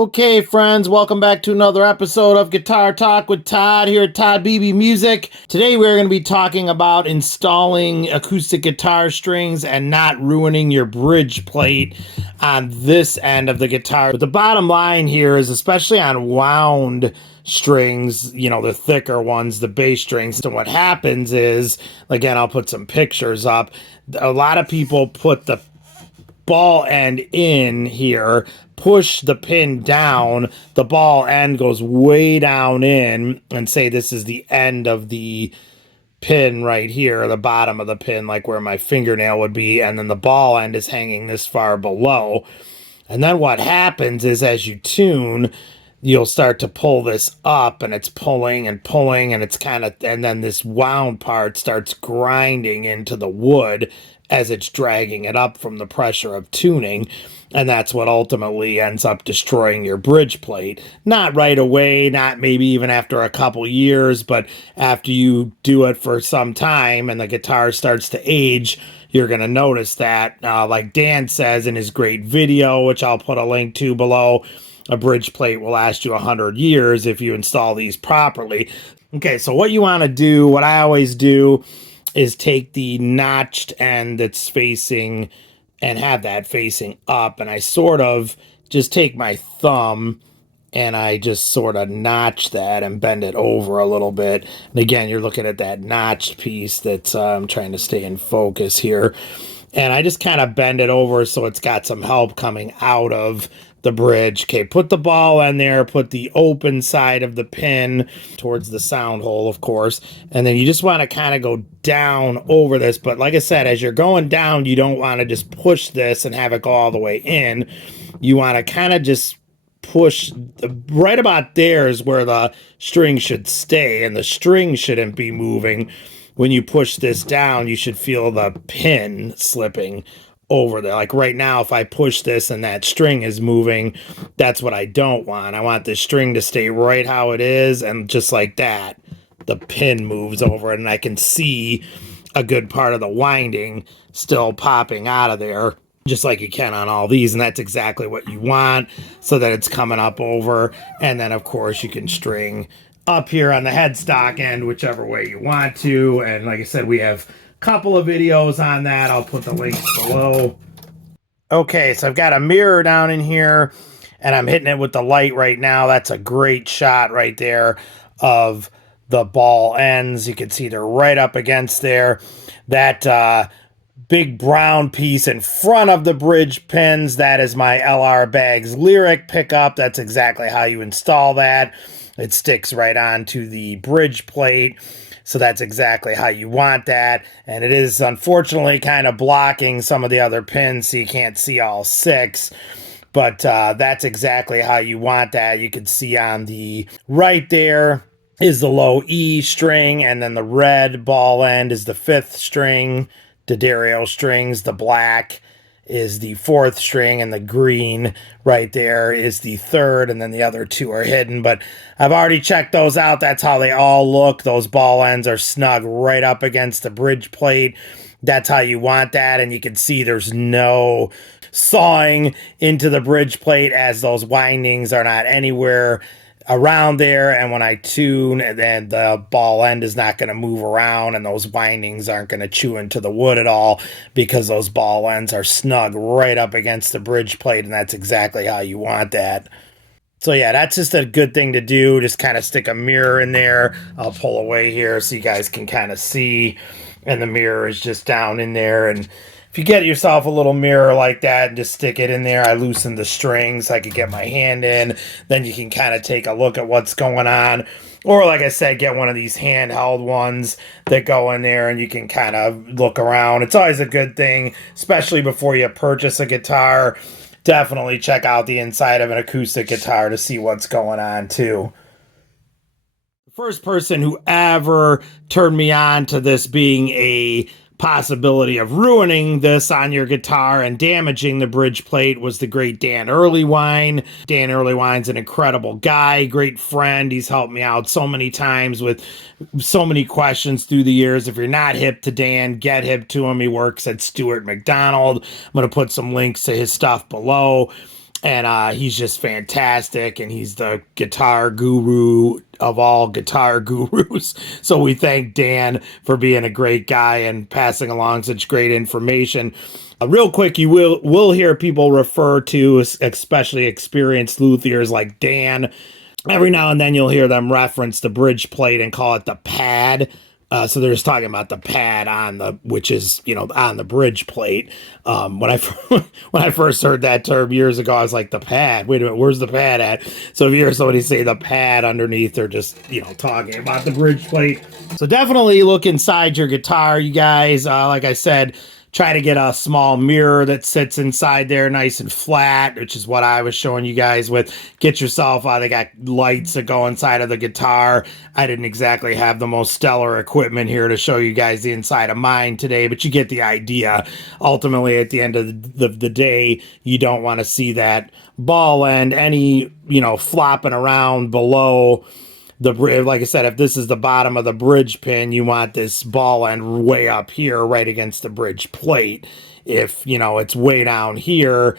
Okay, friends, welcome back to another episode of Guitar Talk with Todd here at Todd Beebe Music. Today we're going to be talking about installing acoustic guitar strings and not ruining your bridge plate on this end of the guitar. But the bottom line here is, especially on wound strings, you know, the thicker ones, the bass strings, and what happens is, again, I'll put some pictures up. A lot of people put the ball end in here, push the pin down, the ball end goes way down in, and say this is the end of the pin right here, the bottom of the pin, like where my fingernail would be, and then the ball end is hanging this far below. And then what happens is, as you tune, you'll start to pull this up, and it's pulling and pulling, and it's kind of, and then this wound part starts grinding into the wood as it's dragging it up from the pressure of tuning. And that's what ultimately ends up destroying your bridge plate. Not right away, not maybe even after a couple years, but after you do it for some time and the guitar starts to age, you're going to notice that. Like Dan says in his great video, which I'll put a link to below, a bridge plate will last you 100 years if you install these properly. Okay, so what you want to do, what I always do, is take the notched end that's facing and have that facing up, and I sort of just take my thumb and I just sort of notch that and bend it over a little bit. And again, you're looking at that notched piece that's I'm trying to stay in focus here, and I just kind of bend it over so it's got some help coming out of the bridge. Okay, put the ball in there, put the open side of the pin towards the sound hole, of course, and then you just want to kind of go down over this. But like I said, as you're going down, you don't want to just push this and have it go all the way in. You want to kind of just push right about there is where the string should stay, and the string shouldn't be moving. When you push this down, you should feel the pin slipping over there. Like right now, if I push this and that string is moving, that's what I don't want. I want the string to stay right how it is, and just like that, the pin moves over it, and I can see a good part of the winding still popping out of there, just like you can on all these, and that's exactly what you want, so that it's coming up over. And then of course you can string up here on the headstock end whichever way you want to, and like I said, we have couple of videos on that. I'll put the links below. Okay, so I've got a mirror down in here, and I'm hitting it with the light right now. That's a great shot right there of the ball ends. You can see they're right up against there. That big brown piece in front of the bridge pins, that is my LR Baggs Lyric pickup. That's exactly how you install that. It sticks right onto the bridge plate. So that's exactly how you want that. And it is unfortunately kind of blocking some of the other pins, so you can't see all six. But that's exactly how you want that. You can see on the right there is the low E string, and then the red ball end is the 5th string, daddario strings. The black is the 4th string, and the green right there is the 3rd, and then the other 2 are hidden. But I've already checked those out. That's how they all look. Those ball ends are snug right up against the bridge plate. That's how you want that, and you can see there's no sawing into the bridge plate, as those windings are not anywhere around there. And when I tune, then the ball end is not going to move around, and those windings aren't going to chew into the wood at all, because those ball ends are snug right up against the bridge plate, and that's exactly how you want that. So yeah, that's just a good thing to do. Just kind of stick a mirror in there. I'll pull away here so you guys can kind of see, and the mirror is just down in there. And if you get yourself a little mirror like that and just stick it in there, I loosen the strings so I can get my hand in. Then you can kind of take a look at what's going on. Or like I said, get one of these handheld ones that go in there and you can kind of look around. It's always a good thing, especially before you purchase a guitar. Definitely check out the inside of an acoustic guitar to see what's going on too. The first person who ever turned me on to this being a possibility of ruining this on your guitar and damaging the bridge plate was the great Dan Erlewine. Dan Erlewine's an incredible guy, great friend. He's helped me out so many times with so many questions through the years. If you're not hip to Dan, get hip to him. He works at Stewart MacDonald. I'm going to put some links to his stuff below. And he's just fantastic, and he's the guitar guru of all guitar gurus. So we thank Dan for being a great guy and passing along such great information. Real quick, you will hear people refer to, especially experienced luthiers like Dan. Every now and then you'll hear them reference the bridge plate and call it the pad. So they're just talking about the pad which is, on the bridge plate. When I first heard that term years ago, I was like, the pad, wait a minute, where's the pad at? So if you hear somebody say the pad underneath, they're just, talking about the bridge plate. So definitely look inside your guitar, you guys. Like I said, try to get a small mirror that sits inside there nice and flat, which is what I was showing you guys with. Get yourself, they got lights that go inside of the guitar. I didn't exactly have the most stellar equipment here to show you guys the inside of mine today, but you get the idea. Ultimately, at the end of the day, you don't want to see that ball end any, flopping around below the bridge. Like I said, if this is the bottom of the bridge pin, you want this ball end way up here, right against the bridge plate. If, it's way down here,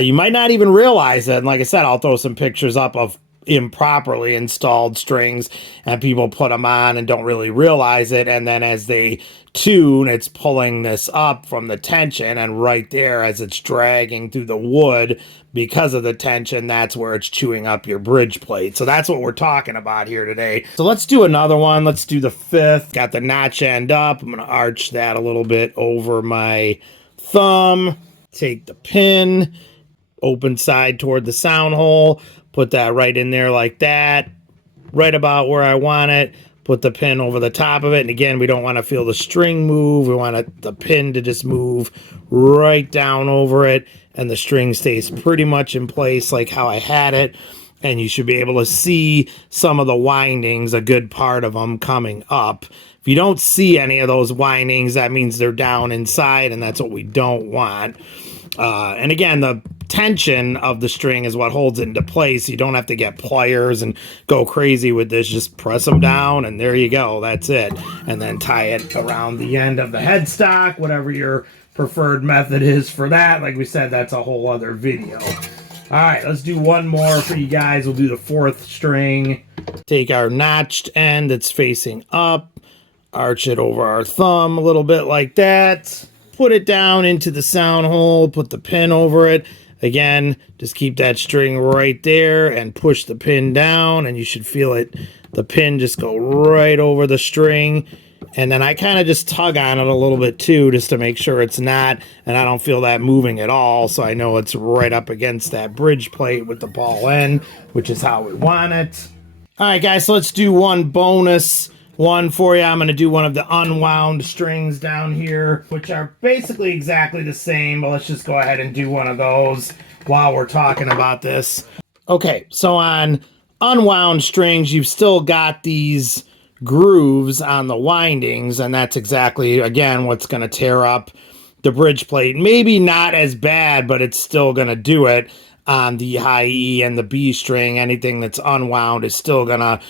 you might not even realize it. And like I said, I'll throw some pictures up of improperly installed strings, and people put them on and don't really realize it. And then as they tune, it's pulling this up from the tension, and right there as it's dragging through the wood because of the tension, that's where it's chewing up your bridge plate. So that's what we're talking about here today. So let's do another one. Let's do the fifth. Got the notch end up. I'm going to arch that a little bit over my thumb. Take the pin, open side toward the sound hole, put that right in there like that, right about where I want it. Put the pin over the top of it. And again, we don't want to feel the string move. We want the pin to just move right down over it, and the string stays pretty much in place like how I had it. And you should be able to see some of the windings, a good part of them coming up. If you don't see any of those windings, that means they're down inside, and that's what we don't want. And again, the tension of the string is what holds it into place. You don't have to get pliers and go crazy with this. Just press them down, and there you go. That's it. And then tie it around the end of the headstock, whatever your preferred method is for that. Like we said, that's a whole other video. All right, let's do one more for you guys. We'll do the fourth string. Take our notched end that's facing up, arch it over our thumb a little bit like that. Put it down into the sound hole, put the pin over it. Again, just keep that string right there and push the pin down, and you should feel it, the pin just go right over the string. And then I kind of just tug on it a little bit too, just to make sure it's not, and I don't feel that moving at all, so I know it's right up against that bridge plate with the ball end, which is how we want it. All right, guys, so let's do one bonus one for you. I'm going to do one of the unwound strings down here, which are basically exactly the same, but let's just go ahead and do one of those while we're talking about this. Okay, so on unwound strings, you've still got these grooves on the windings, and that's exactly, again, what's going to tear up the bridge plate. Maybe not as bad, but it's still going to do it on the high E and the B string. Anything that's unwound is still going to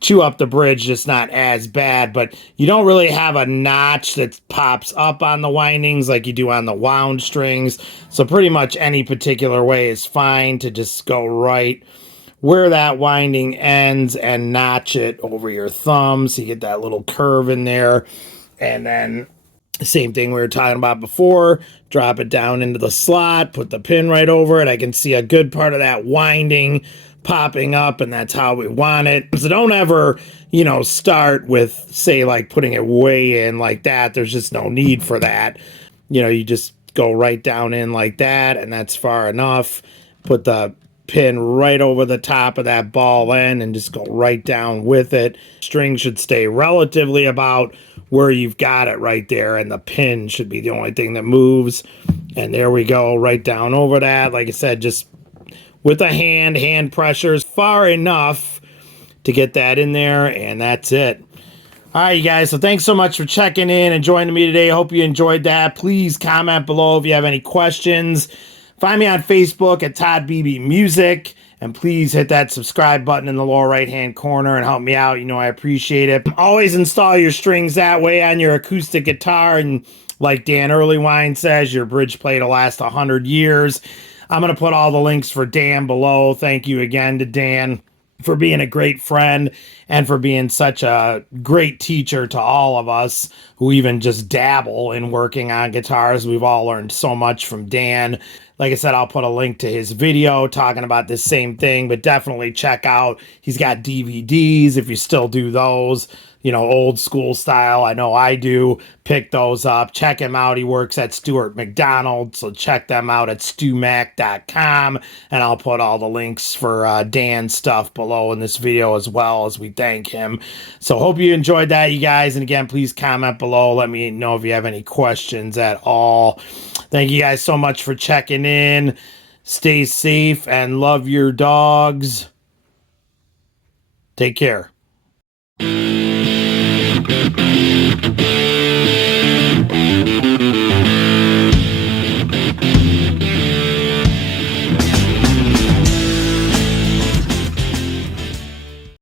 chew up the bridge, just not as bad. But you don't really have a notch that pops up on the windings like you do on the wound strings. So pretty much any particular way is fine to just go right where that winding ends and notch it over your thumb so you get that little curve in there. And then the same thing we were talking about before, drop it down into the slot, put the pin right over it. I can see a good part of that winding popping up, and that's how we want it. So don't ever, start with, say, like putting it way in like that. There's just no need for that. You just go right down in like that, and that's far enough. Put the pin right over the top of that ball end and just go right down with it. String should stay relatively about where you've got it right there, and the pin should be the only thing that moves. And there we go, right down over that. Like I said, just with a hand pressures far enough to get that in there, and that's it. All right, you guys, so thanks so much for checking in and joining me today. I hope you enjoyed that. Please comment below if you have any questions. Find me on Facebook at Todd Beebe Music, and please hit that subscribe button in the lower right-hand corner and help me out. I appreciate it. Always install your strings that way on your acoustic guitar, and like Dan Erlewine says, your bridge plate will last 100 years. I'm going to put all the links for Dan below. Thank you again to Dan for being a great friend and for being such a great teacher to all of us who even just dabble in working on guitars. We've all learned so much from Dan. Like I said, I'll put a link to his video talking about this same thing, but definitely check out, he's got DVDs if you still do those, old school style. I know I do. Pick those up. Check him out. He works at stewartmacdonald, so check them out at stewmac.com, and I'll put all the links for Dan's stuff below in this video as well as we thank him. So hope you enjoyed that, you guys, and again, please comment below. Let me know if you have any questions at all. Thank you guys so much for checking in. Stay safe and love your dogs. Take care.